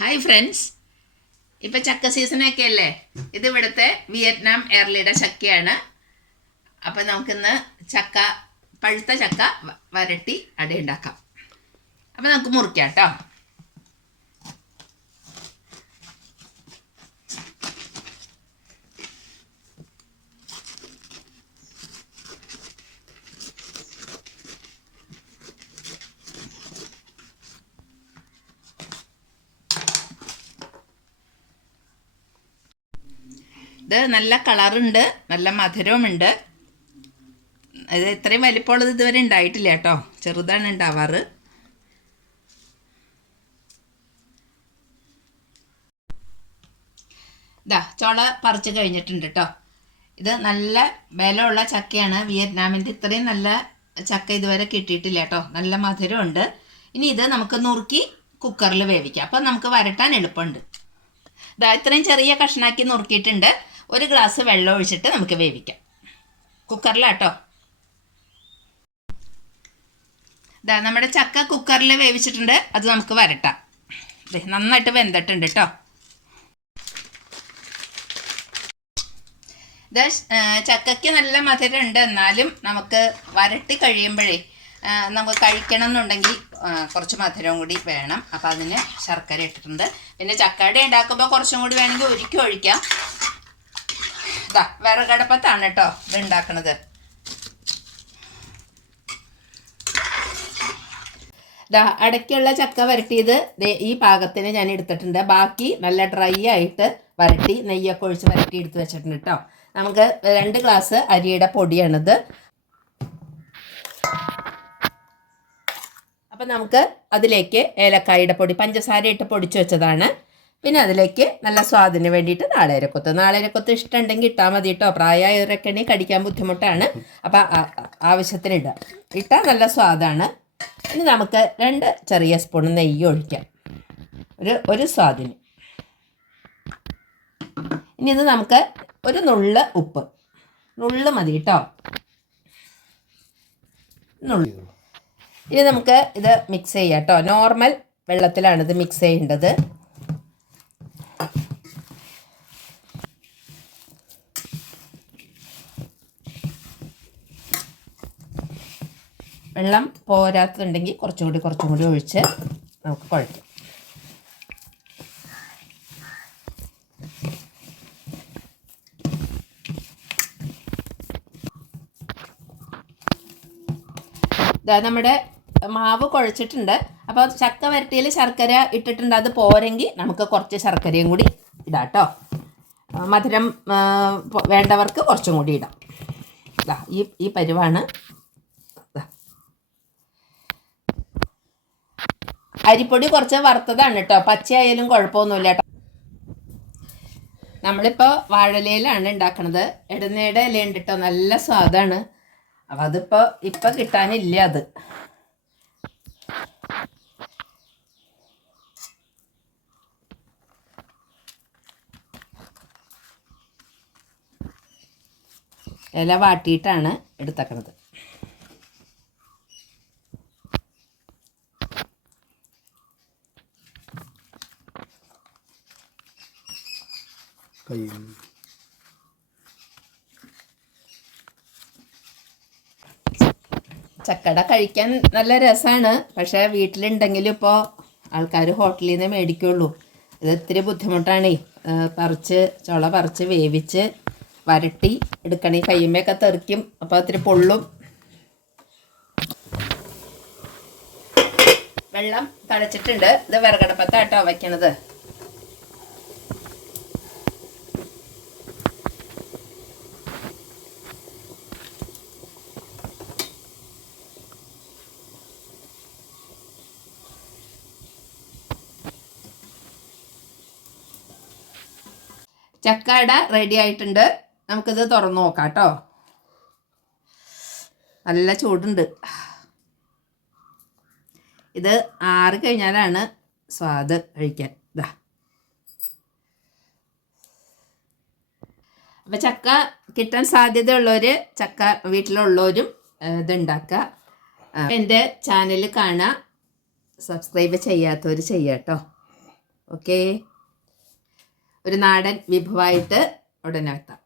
Hi friends, ഇപ്പം ചക്ക സീസണൊക്കെ അല്ലേ. ഇത് ഇവിടുത്തെ വിയറ്റ്നാം എയർലിയുടെ ചക്കയാണ്. അപ്പം നമുക്കിന്ന് പഴുത്ത ചക്ക വരട്ടി അട ഉണ്ടാക്കാം. അപ്പം നമുക്ക് മുറിക്കാം കേട്ടോ. ഇത് നല്ല കളറുണ്ട്, നല്ല മധുരവുമുണ്ട്. ഇത് ഇത്രയും വലിപ്പമുള്ളത് ഇതുവരെ ഉണ്ടായിട്ടില്ല കേട്ടോ, ചെറുതാണ് ഉണ്ടാവാറ്. ഇതാ ചോള പറിച്ച് കഴിഞ്ഞിട്ടുണ്ട് കേട്ടോ. ഇത് നല്ല ബലമുള്ള ചക്കയാണ്. വിയറ്റ്നാമിൻ്റെ ഇത്രയും നല്ല ചക്ക ഇതുവരെ കിട്ടിയിട്ടില്ല കേട്ടോ. നല്ല മധുരമുണ്ട്. ഇനി ഇത് നമുക്ക് നുറുക്കി കുക്കറിൽ വേവിക്കാം. അപ്പം നമുക്ക് വരട്ടാൻ എളുപ്പമുണ്ട്. ഇതാ ഇത്രയും ചെറിയ കഷ്ണാക്കി നുറുക്കിയിട്ടുണ്ട്. ഒരു ഗ്ലാസ് വെള്ളം ഒഴിച്ചിട്ട് നമുക്ക് വേവിക്കാം കുക്കറിലാട്ടോ. ഇതാ നമ്മുടെ ചക്ക കുക്കറിൽ വേവിച്ചിട്ടുണ്ട്. അത് നമുക്ക് വരട്ടാം. നന്നായിട്ട് വെന്തിട്ടുണ്ട് കേട്ടോ. ഇത് ചക്കയ്ക്ക് നല്ല മധുരമുണ്ട്. എന്നാലും നമുക്ക് വരട്ടി കഴിയുമ്പോഴേ നമുക്ക് കഴിക്കണം എന്നുണ്ടെങ്കിൽ കുറച്ച് മധുരവും കൂടി വേണം. അപ്പോൾ അതിന് ശർക്കര ഇട്ടിട്ടുണ്ട്. പിന്നെ ചക്കയുടെ ഉണ്ടാക്കുമ്പോൾ കുറച്ചും കൂടി വേണമെങ്കിൽ ഒഴിക്കാം. ഇതാ വിറകടപ്പത്താണ് കേട്ടോ ഇത് ഉണ്ടാക്കണത്. ഇതാ അടയ്ക്കുള്ള ചക്ക വരട്ടിയത് ഈ പാകത്തിന് ഞാൻ എടുത്തിട്ടുണ്ട്. ബാക്കി നല്ല ഡ്രൈ ആയിട്ട് വരട്ടി നെയ്യൊക്കെ ഒഴിച്ച് വരട്ടി എടുത്ത് വെച്ചിട്ടുണ്ട് കേട്ടോ. നമുക്ക് 2 ഗ്ലാസ് അരിയുടെ പൊടിയാണിത്. അപ്പം നമുക്ക് അതിലേക്ക് ഏലക്കായുടെ പൊടി, പഞ്ചസാര ഇട്ട് പൊടിച്ച് വെച്ചതാണ്. പിന്നെ അതിലേക്ക് നല്ല സ്വാദിന് വേണ്ടിയിട്ട് നാളേരക്കൊത്ത് ഇഷ്ടമുണ്ടെങ്കിൽ ഇട്ടാൽ മതി കേട്ടോ. പ്രായമായവരൊക്കെ കടിക്കാൻ ബുദ്ധിമുട്ടാണ്. അപ്പം ആവശ്യത്തിന് ഇട്ടാൽ നല്ല സ്വാദാണ്. ഇനി നമുക്ക് 2 ചെറിയ സ്പൂൺ നെയ്യ് ഒഴിക്കാം, ഒരു സ്വാദിന്. ഇനി ഇത് നമുക്ക് ഒരു നുള്ള് ഉപ്പ്, നുള്ള് മതി കേട്ടോ, നുള്ളു. ഇനി നമുക്ക് ഇത് മിക്സ് ചെയ്യാം കേട്ടോ. നോർമൽ വെള്ളത്തിലാണ് ഇത് മിക്സ് ചെയ്യേണ്ടത്. വെള്ളം പോരാത്തുണ്ടെങ്കിൽ കുറച്ചും കൂടി ഒഴിച്ച് നമുക്ക് കുഴയ്ക്കാം. ഇതാ നമ്മുടെ മാവ് കുഴച്ചിട്ടുണ്ട്. അപ്പോൾ ചക്ക വരട്ടിയിൽ ശർക്കര ഇട്ടിട്ടുണ്ട്. അത് പോരെങ്കിൽ നമുക്ക് കുറച്ച് ശർക്കരയും കൂടി ഇടാം കേട്ടോ. മധുരം വേണ്ടവർക്ക് കുറച്ചും കൂടി ഇടാം. ഇതാ ഈ പരുവാണ്. അരിപ്പൊടി കുറച്ച് വറുത്തതാണ് കേട്ടോ, പച്ചയായാലും കുഴപ്പമൊന്നുമില്ല കേട്ടോ. നമ്മളിപ്പോൾ വാഴയിലയിലാണ് ഉണ്ടാക്കണത്. ഇടനയുടെ ഇല ഉണ്ട് കേട്ടോ, നല്ല സ്വാദാണ്. അപ്പം ഇപ്പം കിട്ടാനില്ല. അത് ഇല വാട്ടിയിട്ടാണ് എടുത്തേക്കണത്. ചക്കട കഴിക്കാൻ നല്ല രസമാണ്. പക്ഷേ വീട്ടിലുണ്ടെങ്കിലും ഇപ്പോൾ ആൾക്കാർ ഹോട്ടലിൽ നിന്ന് മേടിക്കുള്ളൂ. ഇത് ഇത്തിരി ബുദ്ധിമുട്ടാണ്. ചുള പറിച്ച് വേവിച്ച് വരട്ടി എടുക്കണേ. കയ്യുമ്മയൊക്കെ തെറിക്കും, അപ്പോൾ ഇത്തിരി പൊള്ളും. വെള്ളം തളിച്ചിട്ടുണ്ട്. ഇത് വിറകടപ്പത്താട്ടോ വയ്ക്കണത്. ചക്കട റെഡി ആയിട്ടുണ്ട്. നമുക്കിത് തുറന്ന് നോക്കാം കേട്ടോ. നല്ല ചൂടുണ്ട്. ഇത് ആറി കഴിഞ്ഞാലാണ് സ്വാദ് കഴിക്കാൻ. ഇതാ അപ്പം ചക്ക കിട്ടാൻ സാധ്യതയുള്ളവർ, ചക്ക വീട്ടിലുള്ളവരും ഇതുണ്ടാക്കുക. എൻ്റെ ചാനൽ കാണുക. സബ്സ്ക്രൈബ് ചെയ്യാത്തവർ ചെയ്യാം കേട്ടോ. ഓക്കെ, ഒരു നാടൻ വിഭവമായിട്ട് ഉടനെ എത്താം.